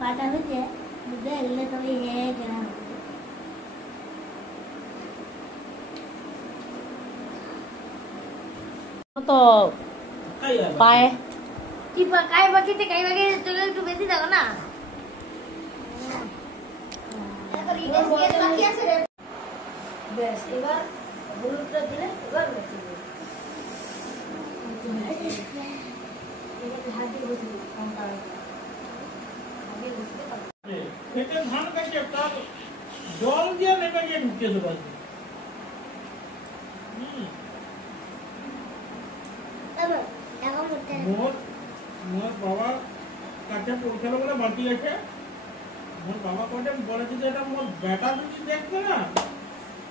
কাটা হয়েছে বুঝে এলে তবে তো পায়ে কি কাই বাকিতে চলে একটু বেশি দেখো না বেশ এবার হলুদটা দিলে এবার বেশি ধান কাটে তার জল দিয়ে নেমে গিয়ে ঢুকিয়ে দেবো মোর বাবা কাছে পৌঁছালো বলে বাকি আছে মোর বাবা কটে বলেছে যে এটা মোর বেটা যদি দেখবে না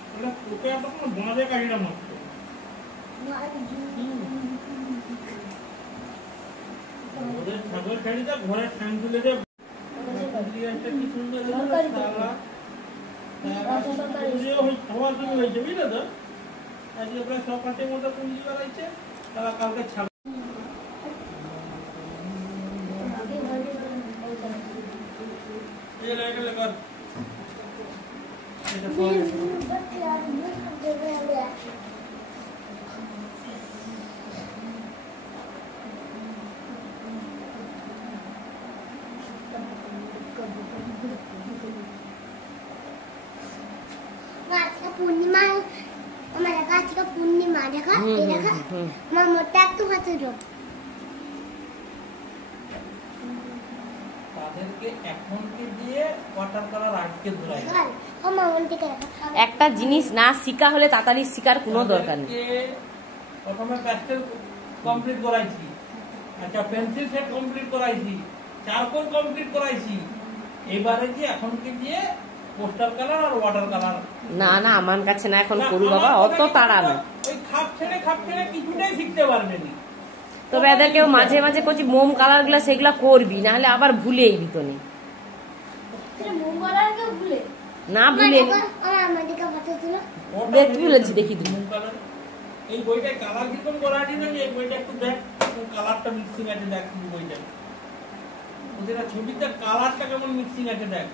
তাহলে তোকে তখন বাঁধে কাহিনা মারত ওদের ছাগল ছেড়ে যা ঘরে ঠ্যাং তুলে দে কি সুন্দর খাওয়া শুরু হয়েছে বুঝলে তো আজকে প্রায় 6-8 মতো পুঁজি বেড়াইছে তারা কালকে ছাগল পূর্ণিমা আমার কাছে পূর্ণিমা দেখা এই দেখা আমার মোটা একটু হাতে রোগ তাদেরকে এখন কি দিয়ে ওয়াটার কালার আটকে ধরাই একটা জিনিস না শিখা হলে তাড়াতাড়ি শিকার কোনো দরকার নেই প্রথমে প্যাস্টেল কমপ্লিট করাইছি আচ্ছা পেন্সিল সেট কমপ্লিট করাইছি চারকোল কমপ্লিট করাইছি এবারে যে এখন কি দিয়ে পোস্টার কালার আর ওয়াটার কালার না না আমার কাছে না এখন করু বাবা অত তাড়া না ওই খাপ ছেড়ে কিছুটাই শিখতে পারবে না তবে এদেরকেও মাঝে মাঝে করছি মোম কালার গুলা সেগুলা করবি না হলে আবার ভুলেই দিত নি না ভুলে দেখবি বলেছি দেখি দিবি এই বইটায় কালার কিরকম করা আছে না এই বইটা একটু দেখ কালারটা মিক্সিং আছে দেখ বইটা ওদের ছবিতে কালারটা কেমন মিক্সিং আছে দেখ